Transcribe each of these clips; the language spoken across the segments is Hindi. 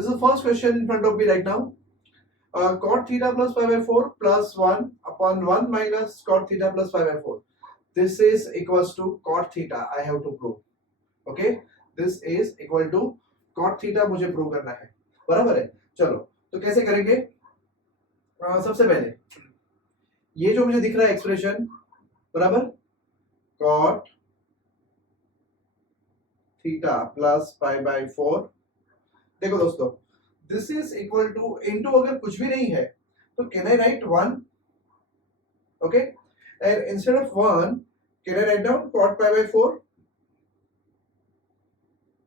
this is the first question in front of me right now. Cot theta plus pi by 4 plus 1 upon 1 minus cot theta plus pi by 4. This is equals to cot theta. I have to prove. Okay, this is equal to cot theta मुझे प्रूव करना है, बराबर है। चलो तो कैसे करेंगे? सबसे पहले ये जो मुझे दिख रहा है एक्सप्रेशन, बराबर, cot theta plus pi by 4। देखो दोस्तों, this is equal to into, अगर कुछ भी नहीं है तो can I write 1, okay, and instead of 1 can I write down cot pi by 4,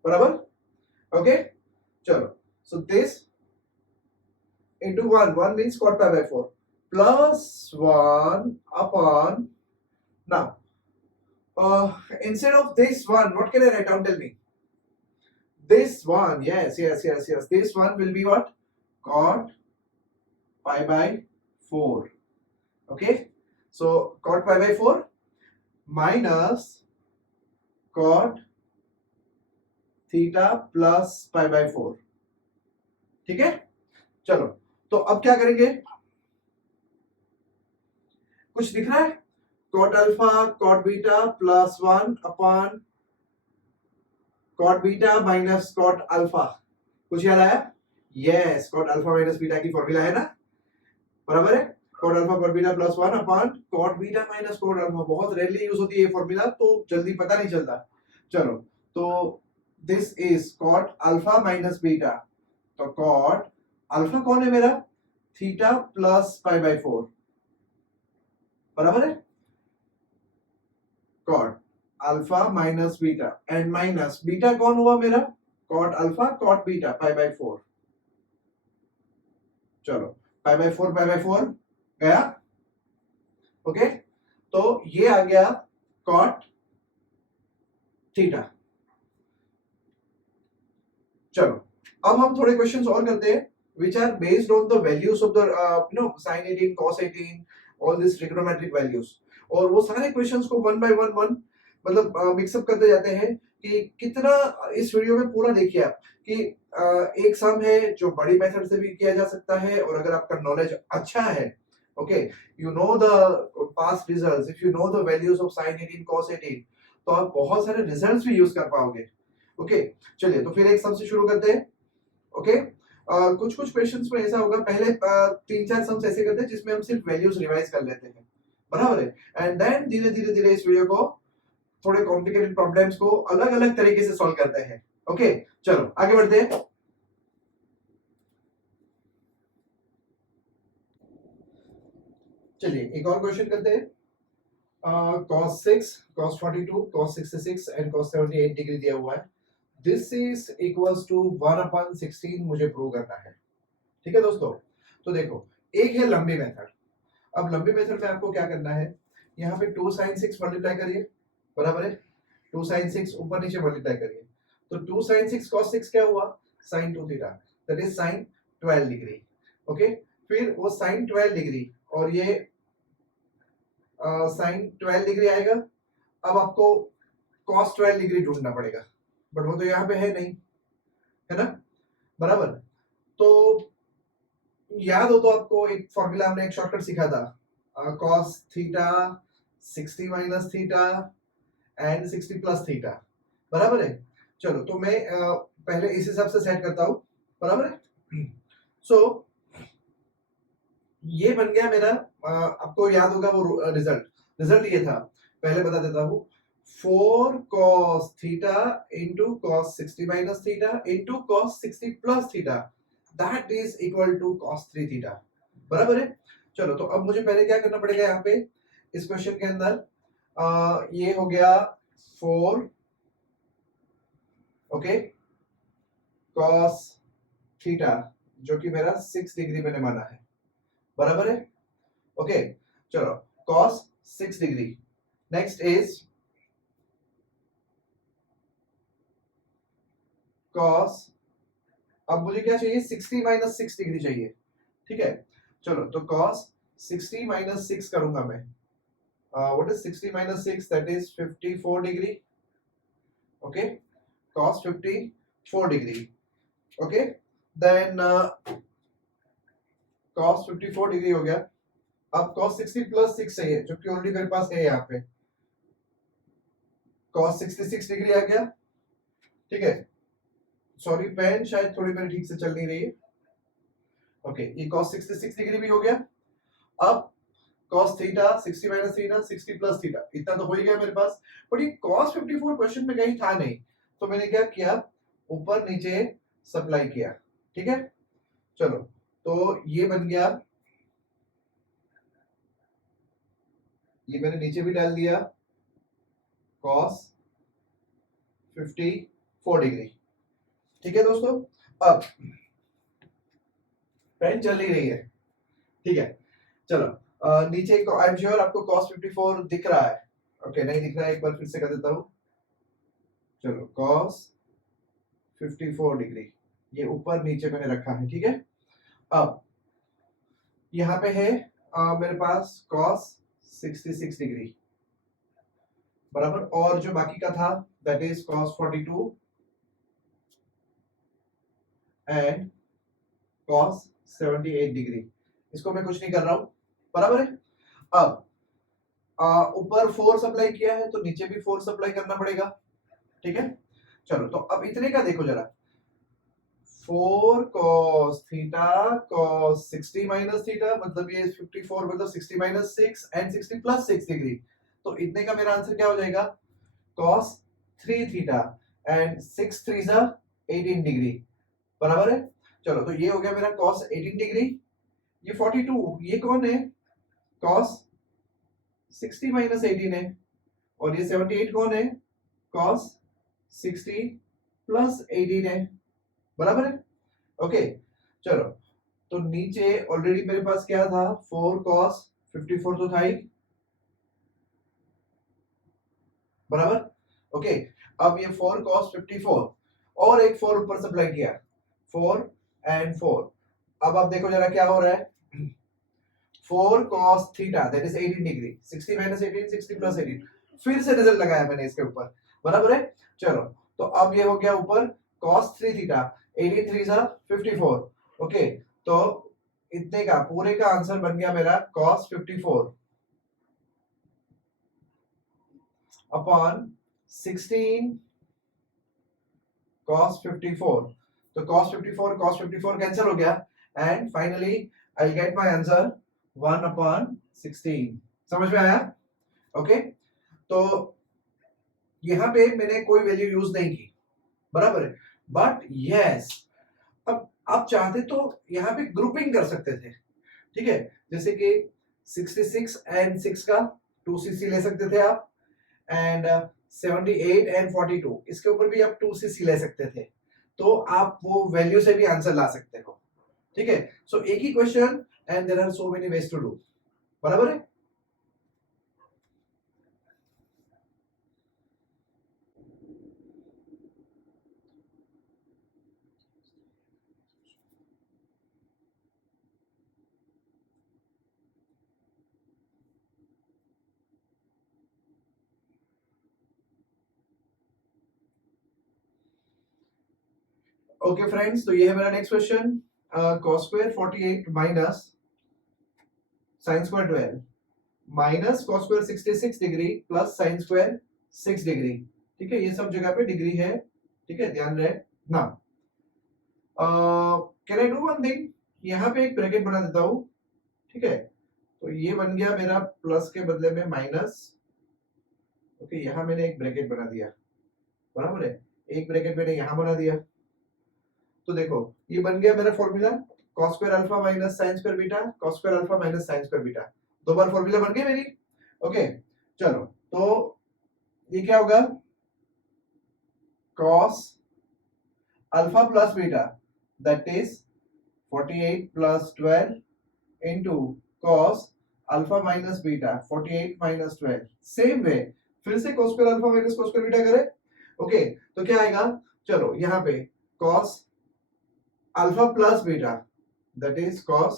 बराबर, ओके। चलो, so this into 1 means cot pi by 4 plus 1 upon, now instead of this one, what can I write down? Tell me. This one, yes, this one will be what? Cot pi by 4. Okay, so cot pi by 4 minus cot theta plus pi by 4, ठीक है। चलो तो अब क्या करेंगे? कुछ दिख रहा है? Cot alpha cot beta plus 1 upon cot beta minus cot alpha, कुछ याद आया? Yes, cot alpha minus beta की फॉर्मूला है ना, बराबर है। Cot alpha cot beta plus 1 upon cot beta minus cot alpha. बहुत रेयरली यूज होती है ये फॉर्मूला, तो जल्दी पता नहीं चलता। चलो तो this is cot alpha minus beta, तो कॉट अल्फा कौन है मेरा? थीटा प्लस पाई बाय 4, बराबर है। Cot alpha minus beta and minus beta कौन हुआ मेरा? Cot alpha cot beta pi by 4। चलो पाई बाय 4 गया, ओके। तो ये आ गया कॉट थीटा। चलो अब हम थोड़े क्वेश्चंस और करते हैं which are based on the values of the sin 18 cos 18 all these trigonometric values, और वो सारे क्वेश्चंस को वन बाय वन मतलब मिक्सअप करते जाते हैं कि कितना। इस वीडियो में पूरा देखिए आप कि एक सम है जो बड़ी मेथड से भी किया जा सकता है, और अगर आपका नॉलेज अच्छा है, okay, you know the past results, if you know the values of sin 18 cos 18, तो आप बहुत सारे रिजल्ट्स भी यूज कर पाओगे, ओके। चलिए तो फिर एक सम से शुरू करते हैं, ओके। कुछ क्वेश्चंस में ऐसा होगा, पहले 3-4 सम्स ऐसे करते हैं जिसमें हम सिर्फ वैल्यूज रिवाइज कर लेते हैं, बराबर है, एंड देन धीरे धीरे इस वीडियो को थोड़े कॉम्प्लिकेटेड प्रॉब्लम्स को अलग अलग तरीके से सॉल्व करते हैं, ओके। चलो आगे बढ़ते हैं। चलिए एक और क्वेश्चन करते हैं। cos 6 cos 42 cos 66 and cos 78 degree दिया हुआ है। दिस इज इक्वल्स टू 1/16 मुझे प्रूव करना है, ठीक है दोस्तों। तो देखो, एक है लंबी मेथड। अब लंबी मेथड में आपको क्या करना है, यहाँ पे 2 sin 6 मल्टीप्लाई करिए, बराबर है। 2 sin 6 ऊपर नीचे मल्टीप्लाई करिए, तो 2 sin 6 cos 6 क्या हुआ? sin 2 theta, that is sin 12 degree, okay. फिर वो sin 12 डिग्री और ये sin 12 डिग्री आएगा। अब आपको cos 12 डिग्री ढूंढना पड़ेगा, बट वो तो यहाँ पे है नहीं, है ना, बराबर। तो याद हो तो आपको एक फॉर्मूला, हमने एक शॉर्टकट सीखा था, cos theta 60 minus theta and 60 plus theta, बराबर है। चलो तो मैं पहले इस हिसाब से सेट करता हूं, बराबर है। सो ये बन गया मेरा, आपको याद होगा वो रिजल्ट ये था, पहले बता देता हूं, 4 cos theta into cos 60 minus theta into cos 60 plus theta, that is equal to cos 3 theta, बराबर है। चलो तो अब मुझे पहले क्या करना पड़ेगा यहाँ पे इस क्वेश्चन के अंदर, ये हो गया 4, ओके, cos थीटा जो कि मेरा 6 डिग्री मैंने माना है, बराबर है, ओके। चलो cos 6 degree, next is cos, अब मुझे क्या चाहिए? 60 माइनस 6 डिग्री चाहिए, ठीक है। चलो तो cos 60 माइनस 6 करूंगा मैं, what is 60 minus 6? That is 54 degree, okay, cos 54 degree, okay. Then cos 54 degree हो गया। अब cos 60 प्लस 6 चाहिए जो कि ऑलरेडी मेरे पास है यहाँ पे, cos 66 डिग्री आ गया। ठीक है, सॉरी पेन शायद थोड़ी मेरी ठीक से चल नहीं रही है। ओके, ये cos 66 डिग्री भी हो गया। अब cos theta 60 minus theta 60 plus theta, इतना तो हो ही गया मेरे पास। बट ये cos 54 क्वेश्चन में कहीं था नहीं, तो मैंने क्या किया, ऊपर नीचे सप्लाई किया। ठीक है, चलो तो ये बन गया, ये मैंने नीचे भी डाल दिया cos 54 डिग्री। ठीक है दोस्तों, अब पेन चल ही रही है। ठीक है, चलो नीचे आई एम श्योर आपको cos 54 दिख रहा है। ओके, नहीं दिख रहा है, एक बार फिर से कर देता हूं। चलो cos 54 डिग्री, ये ऊपर नीचे मैंने रखा है। ठीक है, अब यहाँ पे है मेरे पास cos 66 डिग्री बराबर, और जो बाकी का था that is cos 42 and cos 78 degree. इसको मैं कुछ नहीं कर रहा हूं, बराबर है। अब ऊपर 4 सप्लाई किया है तो नीचे भी 4 सप्लाई करना पड़ेगा। ठीक है, चलो तो अब इतने का देखो जरा, 4 cos theta cos 60 minus theta, मतलब ये 54 मतलब 60 माइनस 6 एंड 60 प्लस 6 डिग्री। तो इतने का मेरा आंसर क्या हो जाएगा, cos 3 थीटा एंड 6 3 18 डिग्री, बराबर है। चलो तो ये हो गया मेरा cos 18 डिग्री। ये 42 ये कौन है, cos 60 माइनस 18 है, और ये 78 कौन है, cos 60 प्लस 18 है, बराबर है। ओके, चलो तो नीचे ऑलरेडी मेरे पास क्या था, 4 cos 54 तो था ही, बराबर। ओके, अब ये 4 cos 54 और एक 4 ऊपर सप्लाई किया, 4 एंड 4। अब आप देखो जरा क्या हो रहा है, 4 cos theta that is 18 degree, 60 minus 18 60 plus 18, फिर से रिजल्ट लगाया मैंने इसके ऊपर, बराबर है। चलो तो अब ये हो गया ऊपर cos 3 थीटा, 18 3 54। ओके, तो इतने का पूरे का आंसर बन गया मेरा cos 54 अपॉन 16 cos 54। तो cos 54 कैंसिल हो गया, and finally I get my answer 1 upon 16। समझ में आया? ओके, तो यहां पे मैंने कोई वैल्यू यूज नहीं की, बराबर है। बट यस, अब आप चाहते तो यहाँ पे ग्रुपिंग कर सकते थे। ठीक है, जैसे कि 66 एंड 6 का 2cc ले सकते थे आप, एंड 78 एंड 42 इसके ऊपर भी आप 2cc ले सकते थे, तो आप वो वैल्यू से भी आंसर ला सकते हो। ठीक है, सो एक ही question and there are so many ways to do, बराबर है। ओके फ्रेंड्स, तो ये है मेरा next question, cos square 48 minus sin square 12 minus cos square 66 degree plus sin square 6 degree. ठीक है, ये सब जगह पे डिग्री है। ठीक है, ध्यान रहे ना। Can I do one thing, यहाँ पे एक ब्रैकेट बना देता हूँ। ठीक है, तो ये बन गया मेरा प्लस के बदले में माइनस। ओके, यहाँ मैंने एक ब्रैकेट बना दिया, बराबर है। एक ब्रैकेट मैंने यहाँ बना दिया, तो देखो ये बन गया मेरा formula, cos square alpha minus sin square beta, cos square alpha minus sin square beta, दो बार फॉर्मूला बन गई मेरी। ओके, चलो तो ये क्या होगा, cos alpha plus beta that is 48 plus 12 into cos alpha minus beta 48 minus 12। Same way फिर से cos square alpha minus cos square beta करें। ओके, तो क्या आएगा, चलो यहाँ पे cos alpha plus beta that is cos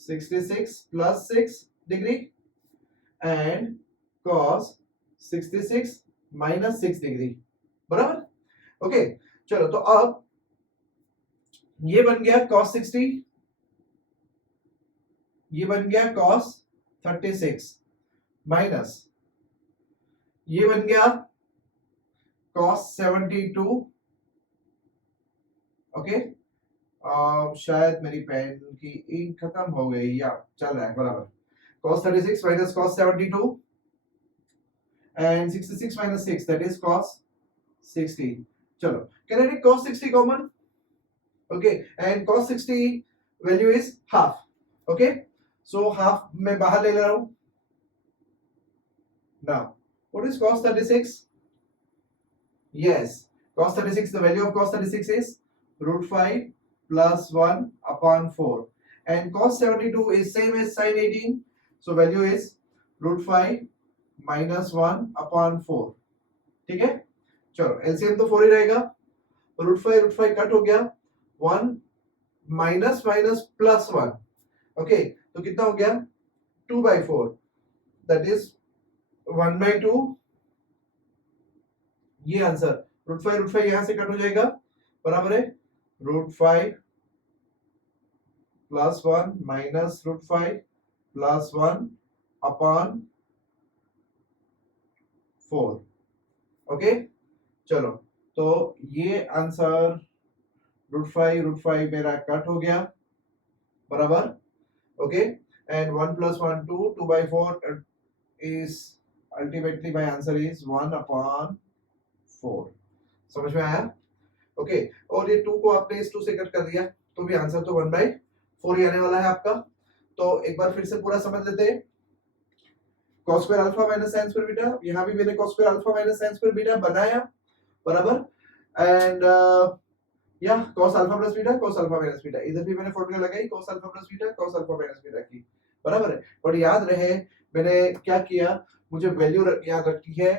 66 plus 6 degree and cos 66 minus 6 degree, बराबर। ओके, चलो तो अब ये बन गया cos 60, ये बन गया cos 36 माइनस ये बन गया cos 72. ओके, शायद मेरी पेन की इंक खत्म हो गई या चल रहा है बराबर. cos 36 minus cos 72 and 66 minus 6 that is cos 60. चलो, can I take cos 60 common? Okay, and cos 60 value is half. Okay, so half मैं बाहर ले रहा हूं. Now, what is cos 36? Yes, cos 36, the value of cos 36 is root 5 plus 1 upon 4. And cos 72 is same as sin 18. So value is root 5 minus 1 upon 4. ठीक है, चलो एलसीएम तो 4 ही रहेगा. रूट 5 कट हो गया. 1 माइनस माइनस प्लस 1. ओके, तो कितना हो गया? 2/4. That is 1/2. ये आंसर. रूट 5 यहां से कट हो जाएगा, बराबर है root 5 plus 1 minus root 5 plus 1 upon 4. Okay, चलो तो ये आंसर रूट 5 मेरा कट हो गया, बराबर. Okay, and 1 plus 1 2/4 is ultimately my answer is 1 upon 4. समझ में आया? ओके, और ये 2 को आपने इस 2 से कट कर दिया तो भी आंसर तो 1/4 ही आने वाला है आपका. तो एक बार फिर से पूरा समझ लेते हैं. cos square alpha minus sin square beta, यहां भी मैंने cos square alpha minus sin square beta बनाया, बराबर. एंड या cos alpha plus beta cos alpha minus beta, इधर भी मैंने फॉर्मूला लगाई cos alpha plus beta cos alpha minus beta की, बराबर है. पर याद रहे मैंने क्या किया, मुझे वैल्यू याद रखी है.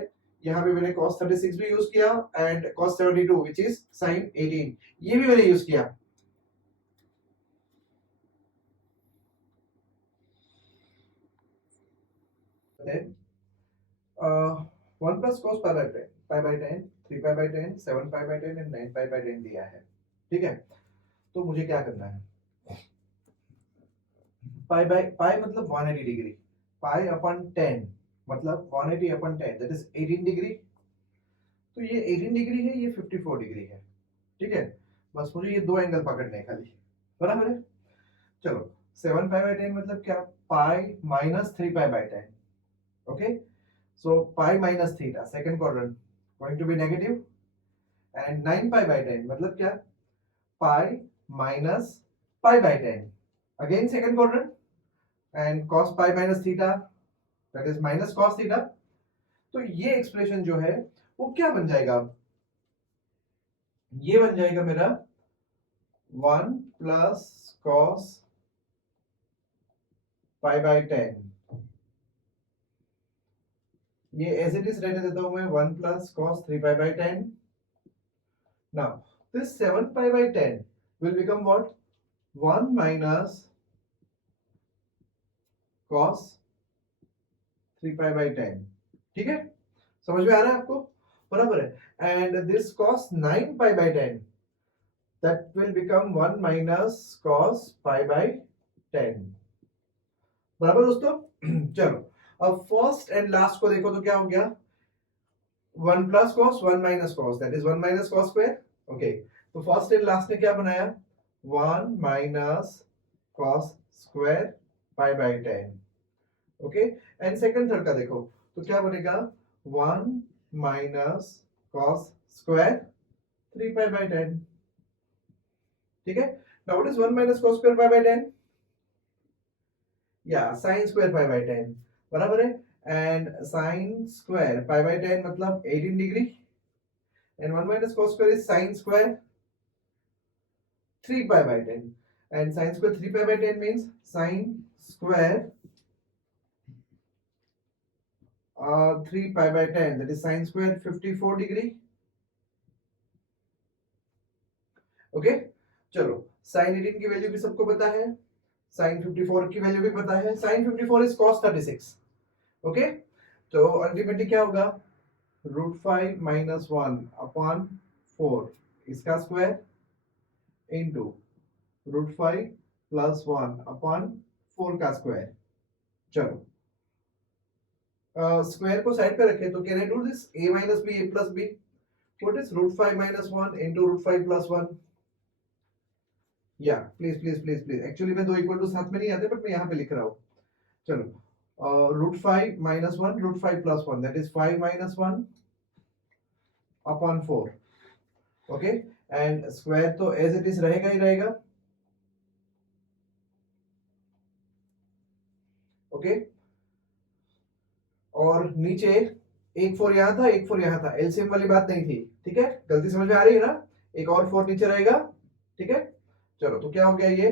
यहाँ पे मैंने cos 36 भी यूज किया and cos 72 which is sin 18, ये भी मैंने यूज किया. Then 1 plus cos pi by 10, 3 pi by 10, 7 pi by 10 and 9 pi by 10 दिया है. ठीक है, तो मुझे क्या करना है? पाई मतलब 180 डिग्री. पाई अपन 10 मतलब 180 अपन 10 दैट इज 18 डिग्री. तो ये 18 डिग्री है, ये 54 डिग्री है. ठीक है, बस मुझे ये दो एंगल पकड़ने हैं खाली, बराबर है. चलो 7 पाई बाय 10 मतलब क्या? Pi minus 3 pi by 10. Okay, so pi minus theta second quadrant going to be negative, and 9 pi by 10 मतलब क्या? pi minus pi by 10 again second quadrant, and cos pi minus theta that is minus cos theta. तो ये एक्सप्रेशन जो है वो क्या बन जाएगा? ये बन जाएगा मेरा 1 प्लस cos pi by 10. ये एज इट इज रहने देता हूं मैं 1 plus cos 3 pi by 10. Now this 7 pi by 10 will become what? 1 minus cos 3 pi by 10. ठीक है, समझ में आ रहा है आपको? बराबर है. And this cos 9 pi by 10 that will become 1 minus cos pi by 10. बराबर दोस्तों. चलो अब फर्स्ट एंड लास्ट को देखो तो क्या हो गया? 1 plus cos 1 minus cos that is 1 minus cos square. Okay, तो फर्स्ट एंड लास्ट ने क्या बनाया? 1 minus cos square pi by 10. Okay, and second third का देखो तो क्या बनेगा? 1 minus cos square 3 pi by 10. ठीक है, now what is 1 minus cos square pi by 10? या sin स्क्वायर पाई बाय 10, बराबर है. And sin square pi by 10 मतलब 18 degree, and 1 minus cos square is sin square 3 pi by 10, and sin square 3 pi by 10 means sin square 3 pi by 10 that is sin square 54 degree. Okay, चलो sin 18 की वैल्यू भी सबको पता है, sin 54 की वैल्यू भी पता है. sin 54 is cos 36. ओके, तो अल्टीमेटली क्या होगा? रूट 5 माइनस 1 अपॉन 4 इसका स्क्वायर इनटू √5 प्लस 1 अपॉन 4 का स्क्वायर। चलो स्क्वायर को साइड पे रखे तो can I do this a minus b a plus b, what is √5 minus 1 into √5 plus 1? या प्लीज एक्चुअली मैं दो इक्वल टू साथ में नहीं आते बट मैं यहाँ पे लिख रहा हूँ। चलो √5 minus 1 √5 plus 1 that is 5 minus 1 upon 4, okay and square तो एज इट इज रहेगा ही रहेगा, ओके और नीचे एक 4 यहाँ था एक 4 यहाँ था, एलसीएम वाली बात नहीं थी, ठीक है, गलती समझ में आ रही है ना, एक और 4 नीचे रहेगा, ठीक है। चलो तो क्या हो गया ये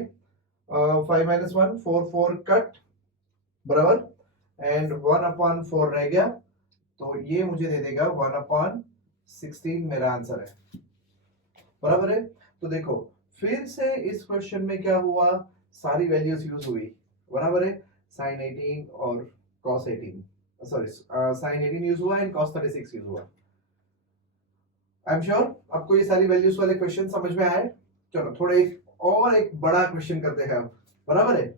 5 minus 1 4 कट बराबर एंड 1 अपॉन 4 रह गया, तो ये मुझे दे देगा 1 अपॉन 16 मेरा आंसर है, बराबर है। तो देखो फिर से इस क्वेश्चन में क्या हुआ, सारी वैल्यूज यूज हुई, बराबर है, sin 18 और cos 18, सॉरी sin 18 यूज हुआ एंड cos 36 यूज हुआ। आई एम श्योर आपको ये सारी वैल्यूज वाले क्वेश्चन समझ में आए। चलो थोड़ा एक बड़ा क्वेश्चन करते हैं अब, बराबर है।